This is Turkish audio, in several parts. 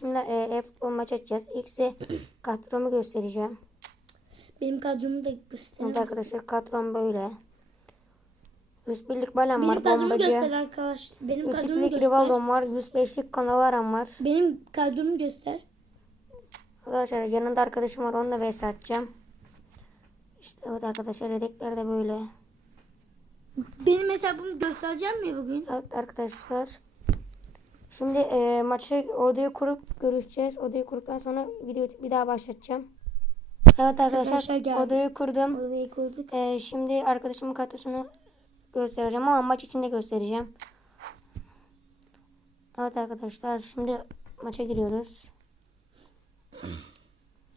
Şimdi e, e-futbol maç açacağız. Size kadromu göstereceğim. Benim kadromu da Evet gösterin. arkadaşlar kadrom böyle. Üst birlik Balen var. Benim kadromu Bombacı. göster arkadaş. Benim Üst kadromu göster. Rivaldo'm var. 105'lik Kanavaram var. Benim kadromu göster. Arkadaşlar yanında arkadaşım var. Onunla vs atacağım. İşte evet arkadaşlar yedekler de böyle. Benim hesabımı göstereceğim mi bugün? Evet arkadaşlar. Şimdi e, maçı odayı kurup görüşeceğiz. Odayı kurduktan sonra videoyu bir daha başlatacağım. Evet arkadaşlar Arkadaşlar odayı kurdum. Orayı kurduk. E, şimdi arkadaşımın kadrosunu göstereceğim ama maç içinde göstereceğim. Evet arkadaşlar şimdi maça giriyoruz.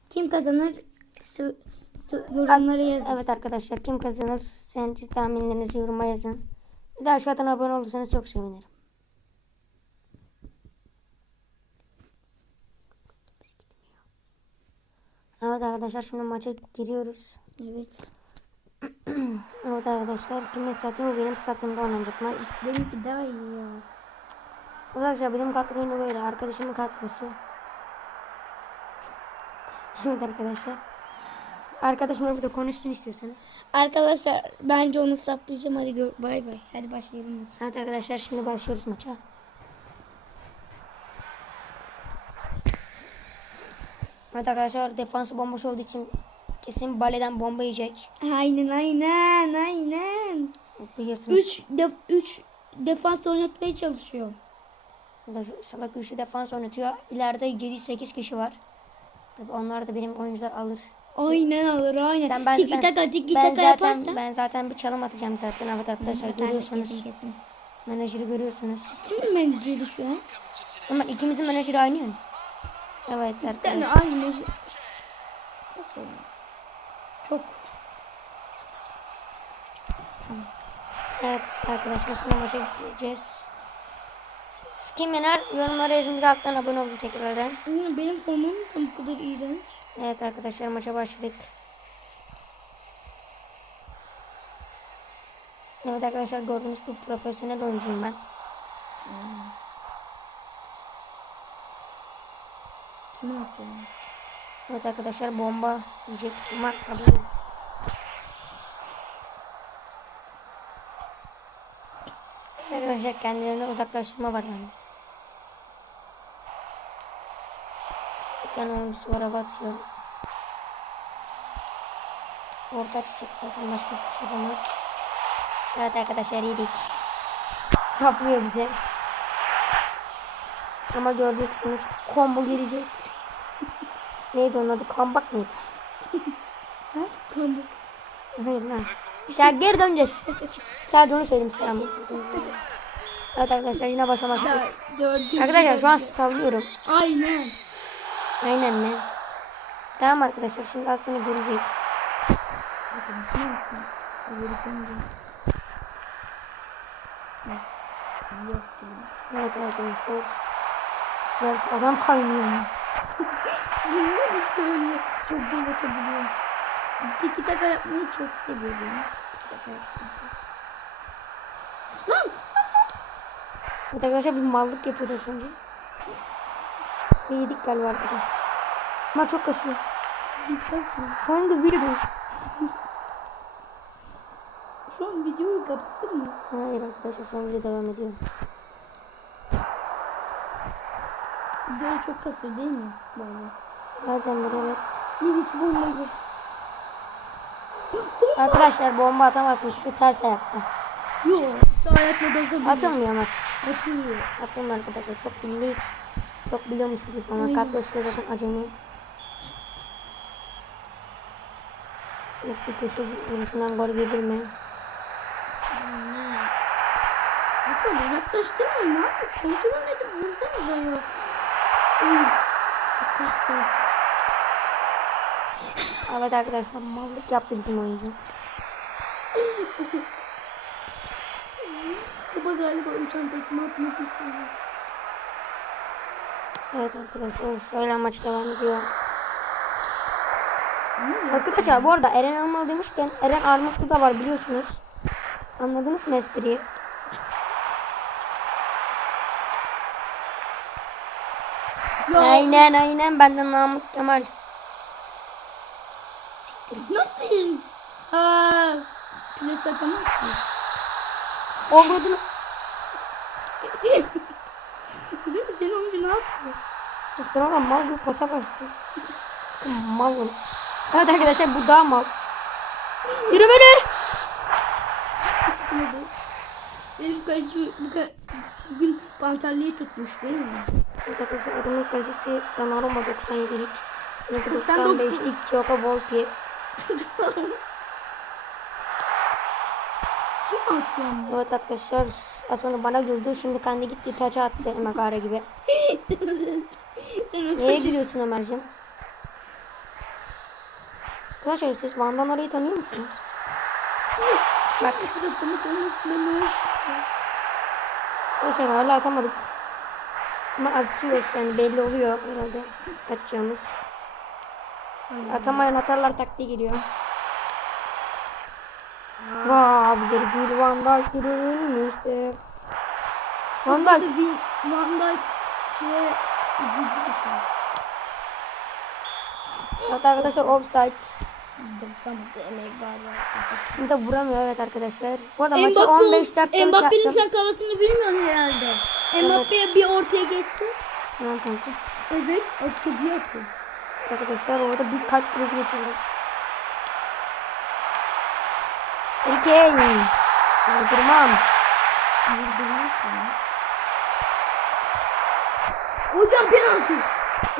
Kim kazanır? Sö- sö- yorumlara yazın. Evet arkadaşlar kim kazanır? Sen tahminlerinizi yoruma yazın. Bir daha aşağıdan abone olursanız çok sevinirim. Evet arkadaşlar şimdi maça giriyoruz. Evet. Evet arkadaşlar kimin statü benim statümde oynanacak maç. Benimki daha iyi ya. Arkadaşlar benim kadrom yine böyle. Arkadaşımın kadrosu. evet arkadaşlar. Arkadaşımla burada konuşsun istiyorsanız. Arkadaşlar bence onu saplayacağım. Hadi gör. Bay bay. Hadi başlayalım maça. Evet arkadaşlar şimdi başlıyoruz maça. Evet arkadaşlar defansı bomboş olduğu için kesin baleden bomba yiyecek. Aynen aynen aynen. Biliyorsunuz. 3 def 3 defans oynatmaya çalışıyor. Salak güçlü defans oynatıyor. İleride 7-8 kişi var. Tabii onlar da benim oyuncular alır. Aynen alır aynen. Ben, ben, tiki ben- taka tiki ben taka zaten, yaparsa. ben zaten bir çalım atacağım zaten. Evet arkadaşlar görüyorsunuz. Kesin, kesin. Menajeri görüyorsunuz. Kimin menajeri şu an? Ama ikimizin menajeri aynı yani. Evet arkadaşlar. aynı menajer. Nasıl? Çok. Evet arkadaşlar şimdi maça gireceğiz. Kim yener? Yorumlara yazın alttan abone olun tekrardan. Benim formum bu kadar iğrenç. Evet arkadaşlar maça başladık. Evet arkadaşlar gördüğünüz gibi profesyonel oyuncuyum ben. Kime yapıyorum? Evet arkadaşlar bomba yiyecek ama abi. Arkadaşlar kendilerinden uzaklaştırma var bende. Tane oyuncusu var hava atıyor. Orta çiçek zaten başka hiçbir şey yapamaz. Evet arkadaşlar yedik. Saplıyor bize. Ama göreceksiniz combo gelecek. Neydi onun adı? Kambak mıydı? Kambu. Hayır lan. Sen geri döneceğiz. Sadece onu söyledim ama. Evet arkadaşlar yine başa başladık. Arkadaşlar şu an sallıyorum. Aynen. Aynen mi? Tamam arkadaşlar şimdi az sonra görecek. Evet arkadaşlar. Yarısı adam kaynıyor? Bunlar işte öyle çok gol atabiliyor. Tiki taka yapmayı çok seviyorum. Tiki taka yapmayı. Lan! Evet arkadaşlar bir mallık yapıyor da önce. Ve yedik galiba arkadaşlar. Ama çok kasıyor. Anda video. An videoyu kapattın mı? Hayır arkadaşlar an video devam ediyor. Video çok kasıyor değil mi? Böyle. Bazen böyle evet. Yedik bombayı. Arkadaşlar bomba atamazsınız çünkü ters ayakta. Yok. Sağ ayakla da atabiliyor. Atılmıyor ama. Atılıyor. Atılmıyor arkadaşlar. Çok bildiği için. Çok biliyormuş gibi ama kadrosu da zaten acemi. Yok bir köşe vuruşundan gol gelir mi? Lütfen yaklaştırmayın abi. Kontrol edip vursanıza ya. Çok kastı. Evet arkadaşlar mallık yaptı bizim oyuncu. Topa galiba uçan tekme atmak istiyor. Evet arkadaşlar of, öyle maç devam ediyor. Arkadaşlar bu arada Eren Almalı demişken Eren Armutlu da var biliyorsunuz. Anladınız mı espriyi? Ya Aynen aynen benden Namık Kemal. Siktir. nasıl? Ha, plas atamaz ki. O vurdu. Değil mi? Senin oyuncu ne yaptı? Biz ben oradan mal gibi pasa bastım. Malım. Evet arkadaşlar bu daha mal. Yürü beni. Benim kaleci bu ka- bugün panterliği tutmuş değil mi? Arkadaşlar adamın kalecisi Donnarumma 97'lik. Benimki Sen 95'lik Gioca Volpi. Evet arkadaşlar az sonra bana güldü. Şimdi kendi gitti taça attı Emagara gibi. Neye gülüyorsun Ömerciğim? Arkadaşlar siz Van Danara'yı tanıyor musunuz? Bak arkadaşlar hala atamadık. Ama atıyoruz yani belli oluyor herhalde atacağımız. Atamayan atarlar taktiği geliyor. Vav virgül Van Dijk bir önümüzde. Van Van Dijk Dijk. Van Dijk şeye üzücü bir şey. Hatta arkadaşlar offside. Bunu da vuramıyor evet arkadaşlar. Bu arada maçı Mbappe, 15 dakikalık Mbappe'nin yaptım. sen kafasını bilmiyorsun herhalde. Mbappe'ye bir ortaya geçsin. Tamam kanki. Evet. O çok iyi atıyor. Arkadaşlar orada bir kalp krizi geçirdim. Kane. Vurdurmam. Hocam penaltı.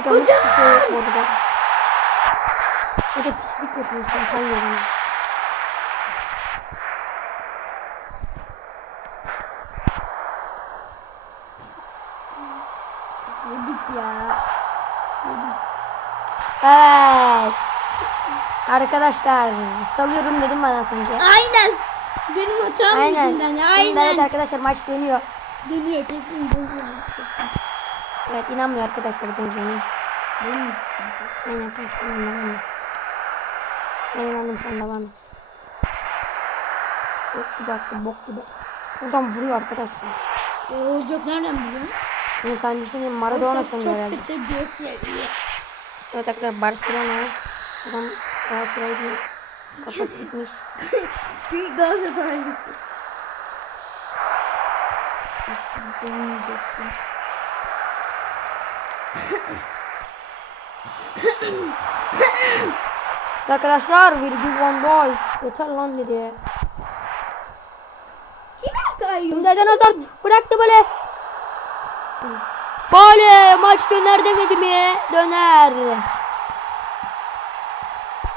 Hocam şey yok bu arada. Hocam pislik yapıyorsun. Kayıyor bana. Yedik ya. Yedik. Evet. Arkadaşlar salıyorum dedim bana önce. Aynen. Benim hatam Aynen. yüzünden. ya, Şimdi Aynen. evet arkadaşlar maç dönüyor. Dönüyor kesin dönüyor. Evet inanmıyor arkadaşlar çünkü. Aynen kanka tamam et. Ben inandım sen devam et. Bok gibi attı bok gibi. Buradan vuruyor arkadaşlar. E, olacak nereden biliyorsun? Bunu kendisini Maradona sanıyor çok herhalde. kötü diyor. Evet arkadaşlar Barcelona. Adam Galatasaray değil. Kafası gitmiş. Çünkü Galatasaraylısın. Senin dostum. Arkadaşlar virgül Van Dijk. Yeter lan dedi. Kime kayıyor? Şimdi Eden Hazard bıraktı böyle. Böyle maç döner demedi mi? Döner.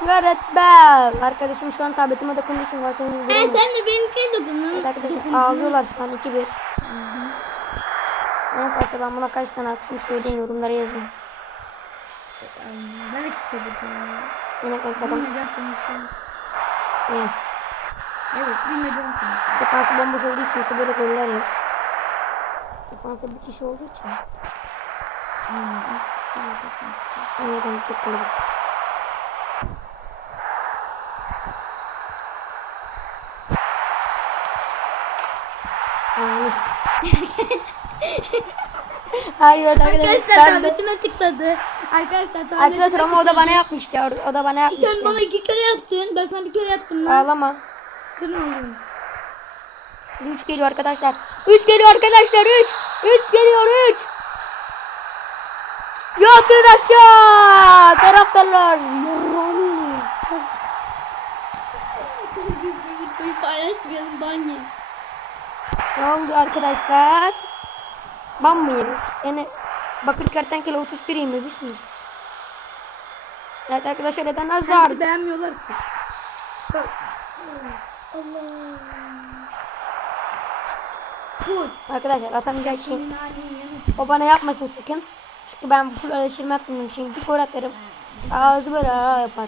Gareth Bale. Arkadaşım şu an tabletime dokunduğu için Galatasaray'ın E, vuramadı. sen de benimkine dokundun. Evet arkadaşlar ağlıyorlar şu an 2-1. En fazla ben buna kaç tane atayım söyleyin yorumlara yazın. Ben de küçük yapacağım. Yine kanka adam. Evet bilmeden konuşuyorum. Defansı bomboş olduğu için işte böyle goller yer. Defansta bir kişi olduğu için. Aynen hiçbir şey yok. aslında. Yine kanka çok kalabalık. Hayır Arkadaşlar ben- tabletime tıkladı. Arkadaşlar tabletime Arkadaşlar ama o da bana yapmıştı. O da bana yapmıştı. Sen bana iki kere yaptın. Ben sana bir kere yaptım lan. Ağlama. Sen oğlum. 3 geliyor arkadaşlar. 3 geliyor arkadaşlar. 3. 3 geliyor 3. Yatın aşağı. Taraftarlar. Videoyu paylaşmayalım yeriz. Ne oldu arkadaşlar? Ban mı yeriz? Yani Bakır Kertenkele 31 mi? Yiyeceğiz? Evet arkadaşlar Eden Hazard. Bizi beğenmiyorlar ki. Allah. Full. Arkadaşlar atamayacağı için Nane yemek. o bana yapmasın sakın. Çünkü ben full alışırma yaptığım için bir gol atarım. Ağzı böyle aa yapar.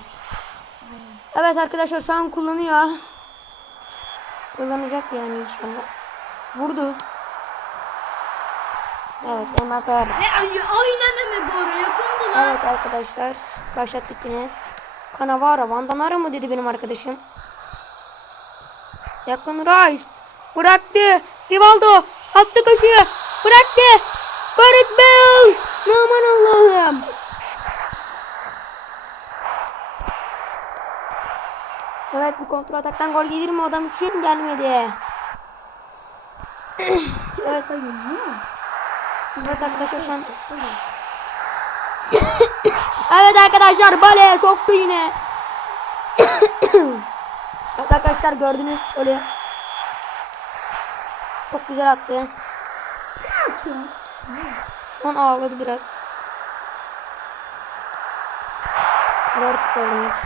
Evet arkadaşlar şu an kullanıyor. Kullanacak yani inşallah. Vurdu. Evet Emakar. Ve ay- aynen öyle doğru yakındı lan. Evet arkadaşlar başlattık yine. Kanavara Vandanara mı dedi benim arkadaşım. Yakın Rice. Bıraktı. Rivaldo attı kaşığı. Bıraktı. Gareth Bale. Aman Allah'ım. Evet bir kontrol ataktan gol gelir mi adam için gelmedi. Evet. Evet arkadaşlar şu an Evet arkadaşlar bale soktu yine. evet arkadaşlar gördünüz golü. Çok güzel attı. Şu an ağladı biraz. Oldu maç.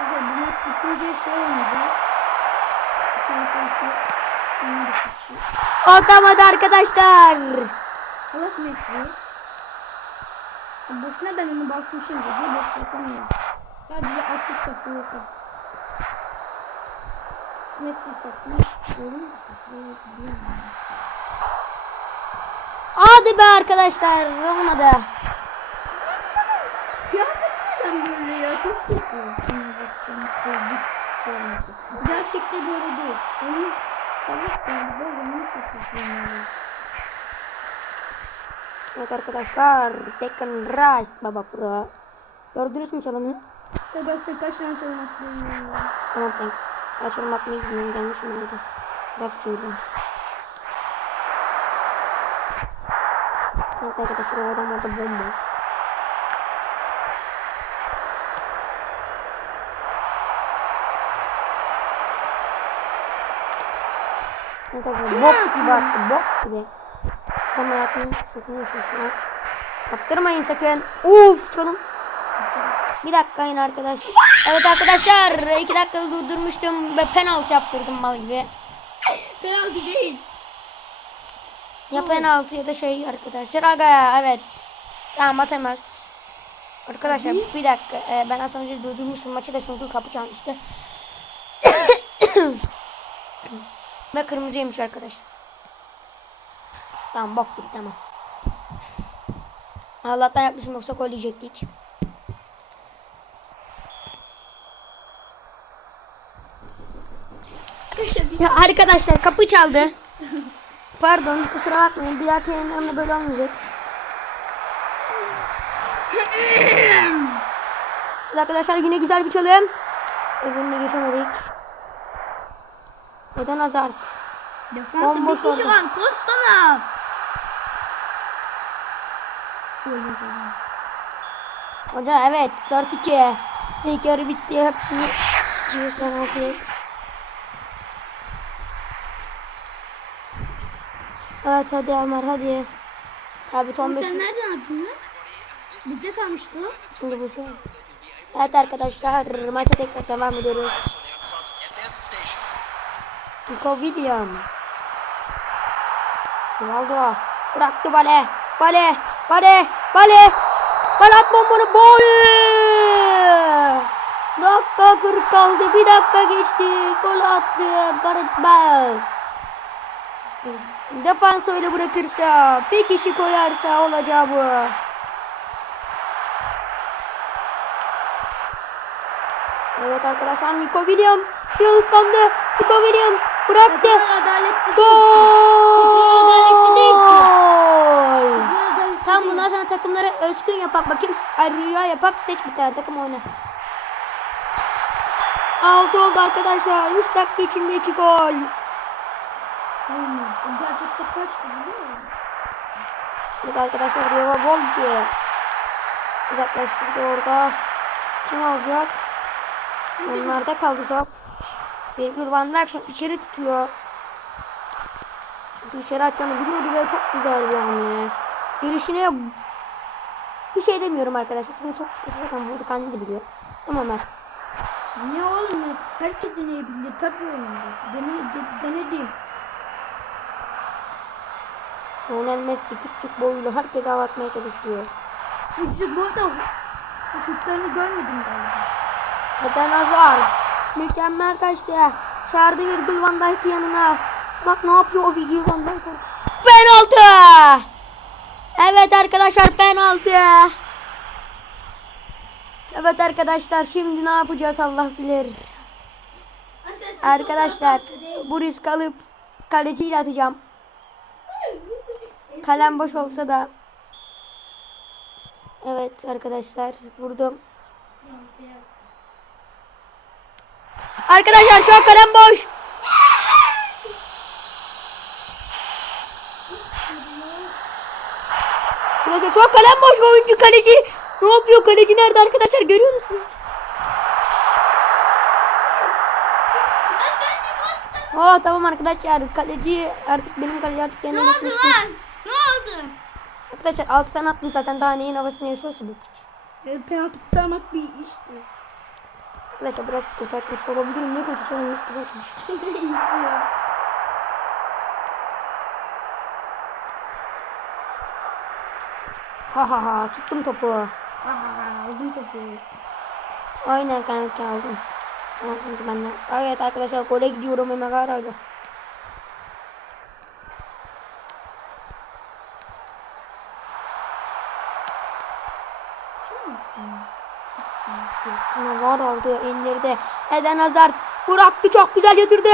Mesela bu maç bitince şey oynayacağız. Atamadı arkadaşlar. Salak Messi. Boşuna ben onu basmışım dedi. Bak yapamıyor. Sadece asist yapıyor. Messi satmak istiyorum. Hadi be arkadaşlar olmadı. Kıyafeti neden böyle ya? Çok kötü. Fenerbahçe'nin çocuk forması. Gerçekte böyle değil. Oyun salak galiba yapıyor. Evet arkadaşlar Tekken Rice Baba Pro. Gördünüz mü çalımı? Ben size kaç tane çalım attım. Tamam tank. Kaç çalım atmayı bilmiyorum gelmişim orada. Laf söylüyorum. Evet arkadaşlar o adam orada bomboş. Evet arkadaşlar bok gibi attı bok gibi. Adam hayatını sakın yaşıyor şu an. Kaptırmayın sakın. Uf çalım. Bir dakika yine arkadaşlar. Evet arkadaşlar iki dakika durdurmuştum ve penaltı yaptırdım mal gibi. Penaltı değil. Ya penaltı ya da şey arkadaşlar. Aga evet. Tamam atamaz. Arkadaşlar bir dakika. Ee, ben az önce durdurmuştum maçı da çünkü kapı çalmıştı. ve kırmızıymış arkadaşlar. Tamam bok gibi tamam. Allah'tan yapmışım yoksa gol yiyecektik. Arkadaşlar Ya arkadaşlar kapı çaldı. Pardon kusura bakmayın. Bir dahaki yayınlarımda böyle olmayacak. Arkadaşlar yine güzel bir çalım. Öbürüne geçemedik. Neden Hazard? defansa bir kişi var. Yapalım. Hoca evet 4-2. İlk yarı bitti. Hepsini sikiyoruz penaltıyız. Evet hadi Ömer hadi. Tabii Tom Sen 5. nereden attın lan? Bize kalmıştı o. Şimdi bu şey. Evet arkadaşlar maça tekrar devam ediyoruz. Nico Williams. Ronaldo bıraktı bale. Bale. Bale. Bale. Bale at bombonu. Gol. Dakika 40 kaldı. Bir dakika geçti. Gol attı. Gareth Bale. Defans öyle bırakırsa, bir kişi koyarsa olacağı bu. Evet arkadaşlar Nico Williams bir ıslandı. Nico Williams bıraktı. Gol! Tam bundan sonra takımları özgün yapak. Bakayım ay, rüya yapak. Seç bir tane takım oyna. 6 oldu arkadaşlar. 3 dakika içinde 2 gol. Aynen. Gerçekte kaçtı biliyor musun? Evet arkadaşlar Diego Volpi. Uzaklaştırdı orada. Kim alacak? Onlarda kaldı top. Virgil van Dijk içeri tutuyor. Çünkü içeri atacağını biliyordu ve çok güzel bir hamle. Girişine bir şey demiyorum arkadaşlar. Çünkü çok kötü zaten vurdu kendi de biliyor. Tamam Ömer. Ne ya? Herkes deneyebilir. Tabii olmayacak. Dene, de, denedim. Lionel Messi küçük boyuyla herkese hava atmaya çalışıyor. Bu arada şutlarını görmedim galiba. Eden Hazard. Mükemmel kaçtı. Çağırdı Virgil van Dijk yanına. Salak ne yapıyor o Virgil van Dijk orada? Penaltı! Evet arkadaşlar penaltı. Evet arkadaşlar şimdi ne yapacağız Allah bilir. Arkadaşlar bu risk alıp kaleciyle atacağım. Kalem boş olsa da. Evet arkadaşlar vurdum. Arkadaşlar şu an kalem boş. Arkadaşlar şu an kalem boş. Oyuncu kaleci. Ne yapıyor? Kaleci nerede arkadaşlar? Görüyor musunuz? Aa tamam arkadaşlar. Kaleci artık benim kaleci artık yerine Ne oldu geçmişti. lan? Oldu? Arkadaşlar 6 tane attım zaten daha neyin havasını yaşıyorsa bu piç. E, penaltı kurtarmak bir işti. Arkadaşlar biraz kötü açmış olabilirim. Ne kötüsü onun nasıl kötü açmış. Ha ha ha tuttum topu. Aa, uzun topu. Aynen kanka aldım. Tamam ben de. Evet arkadaşlar gole gidiyorum Ömer Garay'la. Aldı indirdi. Eden Hazard bıraktı çok güzel götürdü.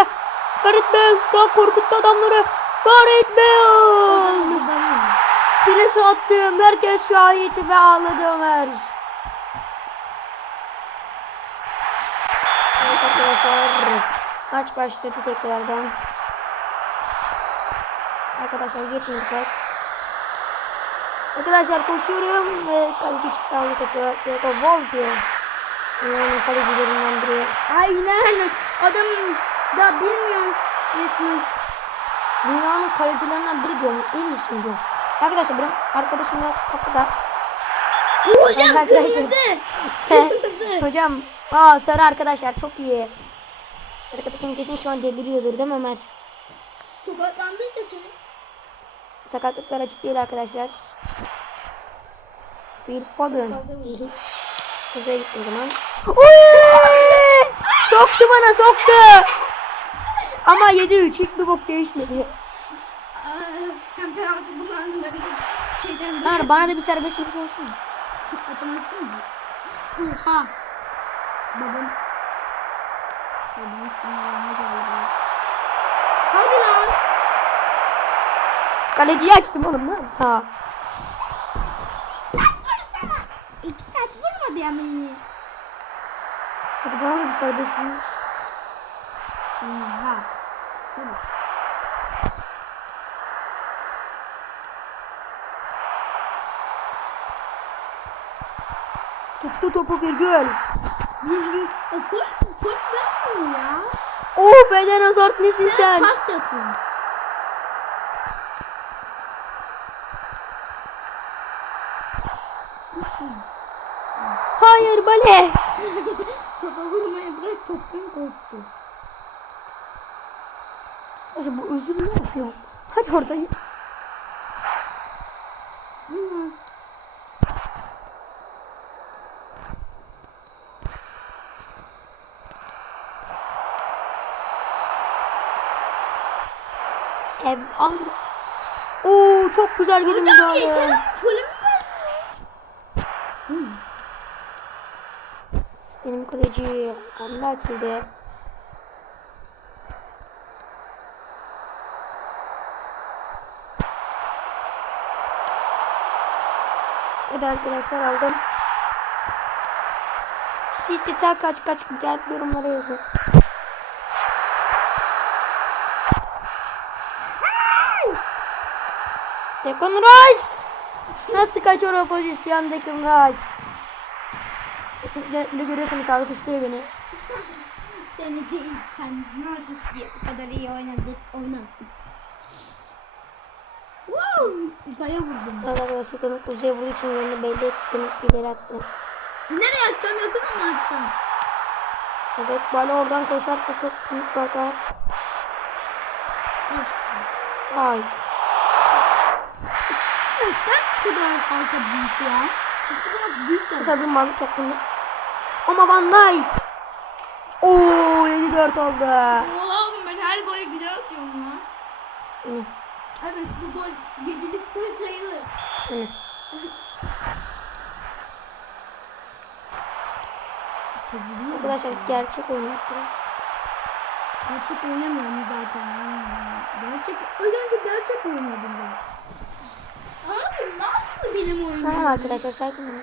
Gareth Bale daha korkuttu adamları. Gareth Bale. Plesi attı. Merkez şahit ve ağladı Ömer. Evet arkadaşlar. Maç başladı tekrardan. Arkadaşlar geçmedi pas. Arkadaşlar koşuyorum ve kaleci çıktı aldı topu. Diego Volpi. Dünyanın kalecilerinden biri. Aynen. Adam da bilmiyorum resmen. Dünyanın kalecilerinden biri diyorum. En iyisi mi diyorum. Arkadaşlar benim arkadaşım biraz kafada. Hocam kırmızı. Hocam aa sarı arkadaşlar çok iyi. Arkadaşım kesin şu an deliriyordur değil mi Ömer? Sokaklandıysa seni. Sakatlıklar açık değil arkadaşlar. Phil Foden. İyi. Kuzeye gitti o zaman. Oy! Soktu bana soktu. Ama 7-3 hiçbir bok değişmedi. Hem penaltı kullandım hem de şeyden bana da bir serbest vuruş olsun. Atamazsın mı? Oha. Babam. Babam sinirlendi galiba. Hadi lan. Kaleciyi açtım oğlum ne hadi sağa. Saat vursana. İki saat vurmadı yani. Hadi bana da bir serbest vuruş. Oha. Şöyle. Tuttu topu bir gol. Bir gün o full full vermiyor ya. Of Eden Hazard nesin sen? Pas yapıyor. Hayır bale. Topa vurmaya bırak toptan korktu. Acaba bu özür ne yapıyor? Hadi orada. Bilmem. Ev al. Oo çok güzel bir müdahale. vermiyor. Benim kaleci kandı açıldı. Hadi arkadaşlar aldım. Siz size kaç kaç biter yorumlara yazın. Declan Rice. Nasıl kaçıyor o pozisyon Declan Rice? Ne görüyorsunuz alkışlıyor beni. Seni değil kendini diye o kadar iyi oynadık oynattık. Uzaya vurdum. Evet arkadaşlar demek Kuzey bu için yerini belli etti. Demek ileri attı. Nereye atacağım yakına mı atacağım? Evet bana oradan koşarsa çok büyük bir hata. Hayır. Neden kadar fazla büyük ya? Çünkü biraz büyük de. Mesela bir mantık yaptım. Ama Van Dijk. Oo 7-4 oldu. Oğlum ben her golü güzel atıyorum ya. Yine. Evet bu gol yedilikten sayılır. Yine. Arkadaşlar gerçek oynuyor biraz. Gerçek oynamıyorum zaten. Gerçek, az önce gerçek oynuyordum ben. bilim oyuncu. Tamam arkadaşlar sakin olun.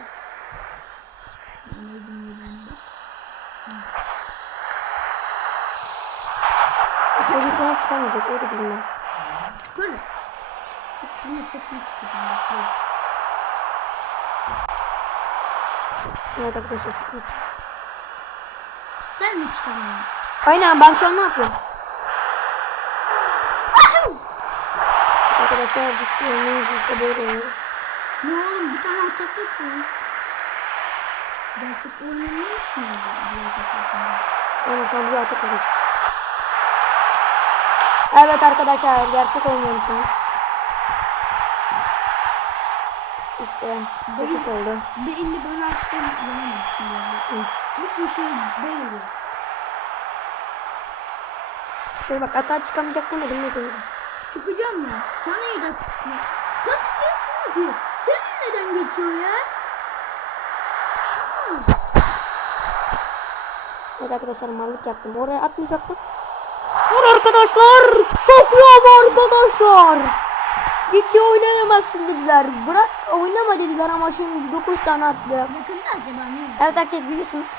Pozisyona çıkamayacak öyle bilmez. Çıkar. Çok ama çok iyi çıkacağım. Bekle. Evet arkadaşlar çok iyi. Sen mi çıkamıyorsun? Aynen ben şu an ne yapıyorum? Arkadaşlar ciddi oynayınca işte böyle oluyor. Ne oğlum bir tane atak yapıyor. Gerçek oynamış mı bu atak yapıyor? Yani şu an bir atak oluyor. Evet arkadaşlar gerçek oynuyorum şu an. İşte 8 oldu. Belli ben attım. Bütün şey belli. Dur bak hata çıkamayacak demedim ne dedim. Çıkacağım ya. Sana iyi de. Nasıl geçmiyor ki? Senin neden geçiyor ya? Evet arkadaşlar mallık yaptım. Oraya atmayacaktım. Dur arkadaşlar. Sokuyorum arkadaşlar. Ciddi oynayamazsın dediler. Bırak oynama dediler ama şimdi 9 tane attı. Yakında zamanı. Evet arkadaşlar duyuyorsunuz.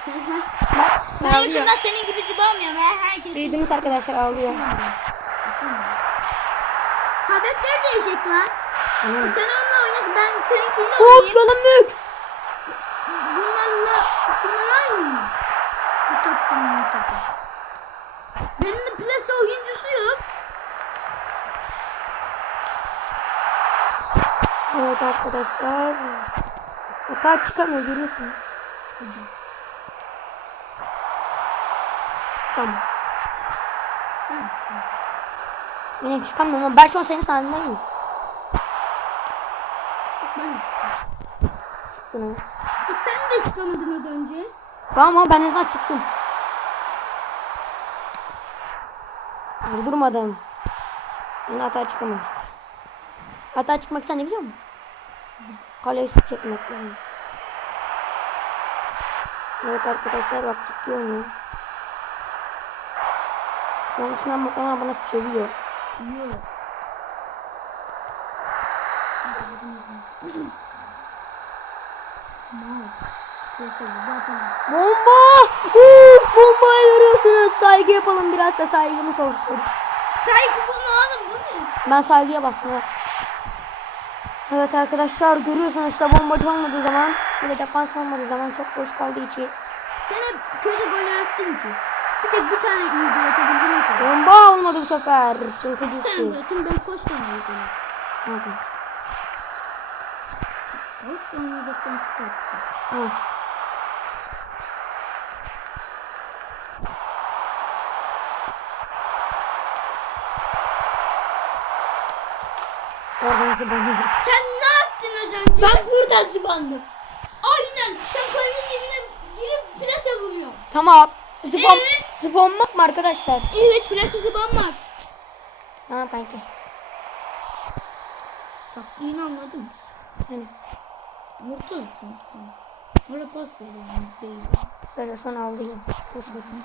Bak Ben ağlıyor. yakında senin gibi zıbamıyorum ha. Herkes. Duydunuz arkadaşlar ağlıyor. Tabletleri değişik lan. Anam. Sen onunla oynasın. Ben seninkiyle Of oynayayım. canım büyük. Bunlarla şunlar aynı mı? Bu takım bu takım. Benim de plase oyuncusu yok. Evet arkadaşlar. Hata çıkamıyor görüyorsunuz. Çıkamıyor. Yine çıkamıyorum ama ben şu an senin sahnendeyim. Ben de çıktım. Çıktın evet. E sen de çıkamadın az önce. Tamam ama ben en azından çıktım. Vurdurmadım. Ben hata çıkamamış. Hata çıkmak sen ne biliyor musun? Kaleye şut çekmek yani. Evet arkadaşlar bak ciddi oynuyor. Şu an içinden muhtemelen bana sövüyor. Yok. Bomba! Uf bombayı görüyorsunuz. Saygı yapalım biraz da saygımız olsun. Saygı bu ne oğlum bu ne? Ben saygıya bastım evet. Arkadaşlar görüyorsunuz işte bombacı olmadığı zaman bir de defans olmadığı zaman çok boş kaldığı için Sen hep kötü gol attın ki. Bir tek bir tane iyi gol atabildin mi? bomba olmadı bu sefer. Çünkü Sen düştü. ben iyi gol attım? Ne yapayım? Kaç tane uzaktan şut attım? Tamam. Oradan zıbanıyor. Sen ne yaptın az önce? Ben buradan zıbandım. Aynen. Sen kalenin dibine girip plase vuruyorsun. Tamam. Zıbam, Evet. zıbanmak mı arkadaşlar? Evet plase zıbanmak. Tamam kanki. Bak yine anladım. Hani. Orta açın. Böyle pas veriyorum. Değil. Sonra ağlıyorum. Boş verin.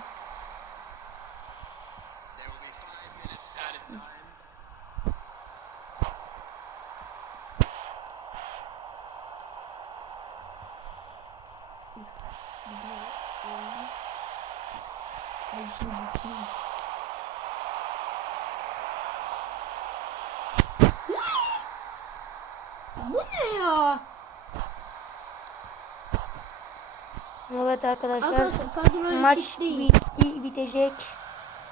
Bu ne ya? Evet arkadaşlar. Arkadaşlar kadrolar Maç bitti, bitecek.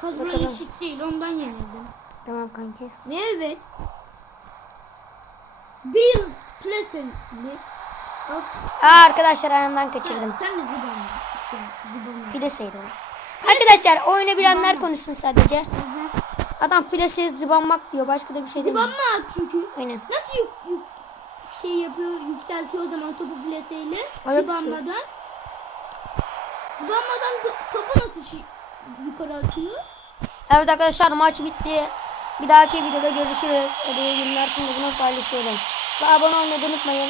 Kadrolar eşit değil. Ondan yenildim. Tamam kanki. Ne evet? Plaseli. Bak. Aa arkadaşlar ayağımdan kaçırdım. Sen de an zıbanma. Fileseydi o. Arkadaşlar oyunu bilenler konuşsun sadece. Aha. Adam filesiye zıbanmak diyor. Başka da bir şey demiyor. Zıbanma çünkü. Aynen. Nasıl yük, yük, şey yapıyor, yükseltiyor o zaman topu plaseyle Ayak içi. zıbanmadan. Zıbanmadan to- topu nasıl şey, yukarı atıyor? Evet arkadaşlar maç bitti. Bir dahaki videoda görüşürüz. Hadi iyi günler. Şimdi bunu paylaşıyorum. Ve abone olmayı unutmayın.